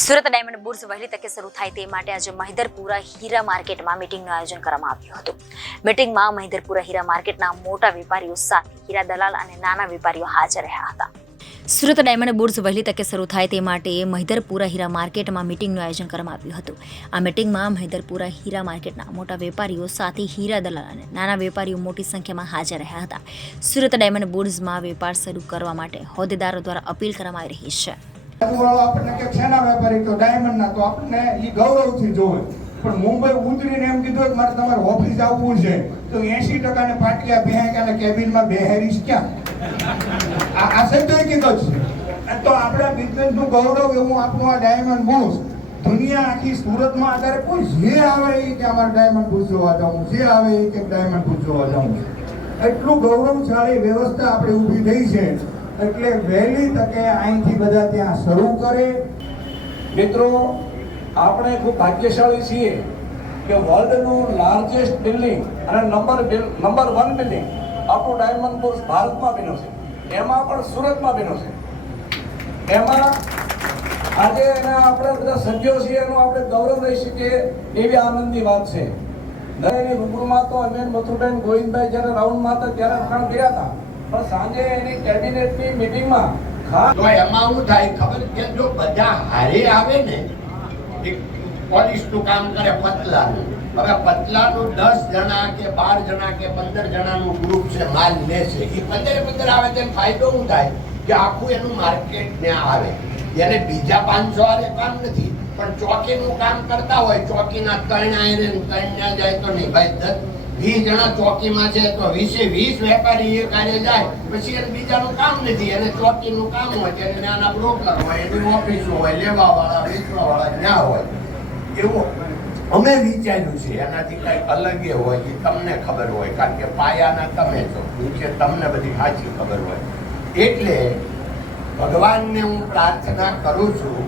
Surat diamond bourse વહેલી તકે શરૂ થાય તે માટે આજે મહિધરપુરા હીરા માર્કેટમાં મીટિંગનું આયોજન કરવામાં આવ્યું હતું. મીટિંગમાં મહિધરપુરા હીરા માર્કેટના મોટા વેપારીઓ સાથે હીરા દલાલ અને નાના વેપારીઓ હાજર રહ્યા હતા. સુરત ડાયમંડ બુર્સ વહેલી તકે શરૂ થાય તે માટે મહિધરપુરા હીરા માર્કેટમાં મીટિંગનું આયોજન કરવામાં આવ્યું હતું. આ મીટિંગમાં મહિધરપુરા હીરા માર્કેટના મોટા વેપારીઓ સાથે હીરા દલાલ અને નાના વેપારીઓ મોટી સંખ્યામાં હાજર રહ્યા હતા. સુરત ડાયમંડ બુર્સમાં વેપાર શરૂ કરવા માટે હોદ્દેદારો દ્વારા અપીલ કરવામાં આવી રહી છે. આપણને કે છેના વેપારી તો ડાયમંડ ના તો આપણને ઈ ગૌરવથી જોવે, પણ મુંબઈ ઉતરીને એમ કીધું કે મારે તમારે ઓફિસ આવવું છે તો 80% ને પાટિયા ભેંકાને કેબિનમાં બેહેરીશ ક્યાં? આ શબ્દ કીધો છે. તો આપણા બિઝનેસનું ગૌરવ એવું આપણું આ ડાયમંડ બુર્સ દુનિયા આખી સુરતમાં અત્યારે કોઈ જે આવે એ કે અમારે ડાયમંડ બુર્સ જોવા જવું, જે આવે એ કે ડાયમંડ બુર્સ જોવા જવું. એટલું ગૌરવશાળી વ્યવસ્થા આપણે ઊભી થઈ છે એટલે વહેલી તકે અહીંથી બધા ત્યાં શરૂ કરે. મિત્રો, આપણે ખૂબ ભાગ્યશાળી છીએ કે વર્લ્ડનું લાર્જેસ્ટ બિલ્ડિંગ અને નંબર 1 બિલ્ડિંગ આપણું ડાયમંડ બુર્સ ભારતમાં બન્યું છે, એમાં પણ સુરતમાં બન્યું છે. એમાં આજે એના આપણે બધા સભ્યો છીએ એનું આપણે ગૌરવ લઈ શકીએ એવી આનંદની વાત છે. દરેકની રૂબરૂમાં તો અમે મથુરબેન ગોવિંદભાઈ જ્યારે રાઉન્ડમાં હતા ત્યારે વખાણ ગયા હતા, પણ સાંજે એની કેબિનેટની મીટિંગમાં તો એમાં શું થાય ખબર કે જો બધા હારે આવે ને, પોલીસનું કામ કરે પતલાનું, હવે પતલાનું 10 જણા કે 12 જણા કે 15 જણાનું ગ્રુપ છે, માલ લે છે, એ 15 આવે તેમ ફાયદો શું થાય કે આખું એનું માર્કેટ ત્યાં આવે. એને બીજા 500 વાળે કામ નથી, પણ ચોકીનું કામ કરતા હોય, ચોકીના 3 આયરે 3 ના જાય તો નહીં ભાઈ, 20 જણા ચોકીમાં છે તો 20 વેપારી એ કાર્ય જાય, પછી એને બીજાનું કામ નથી, એને ચોકીનું કામ હોય, તેને નાના બ્રોકર હોય, એની ઓફિસ હોય, લેવા વાળા વેચવા વાળા ત્યાં હોય. એવું અમે વિચાર્યું છે, એનાથી કઈ અલગ એ હોય એ તમને ખબર હોય, કારણ કે પાયાના તમે છો, નીચે તમને બધી સાચી ખબર હોય. એટલે ભગવાનને હું પ્રાર્થના કરું છું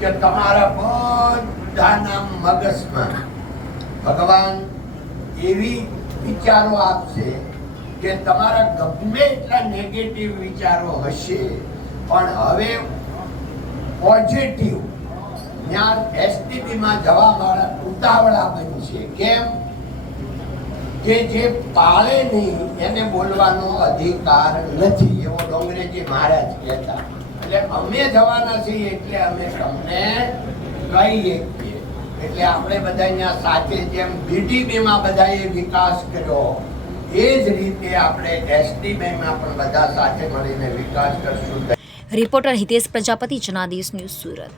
કે તમારા બધાના મગજમાં ભગવાન એવી વિચારો આપશે કે તમારા ગમે એટલા નેગેટિવ વિચારો હશે પણ હવે પોઝિટિવ જ્ઞાન એસટીબીમાં જવા વાળા ઉતાવળા બનશે. કેમ કે જે પાળે નહીં એને બોલવાનો અધિકાર નથી, એવો ડોંગરેજી મહારાજ કહેતા. એટલે અમે જવાના છીએ એટલે અમે તમને કહીએ છીએ. એટલે આપણે બધા અહીંયા સાથે જેમ બીડીબીમાં બધાએ વિકાસ કર્યો એ જ રીતે આપણે એસટીબીમાં પણ બધા સાથે મળીને વિકાસ કરશું. Reporter Hitesh Prajapati, Janadesh news, Surat.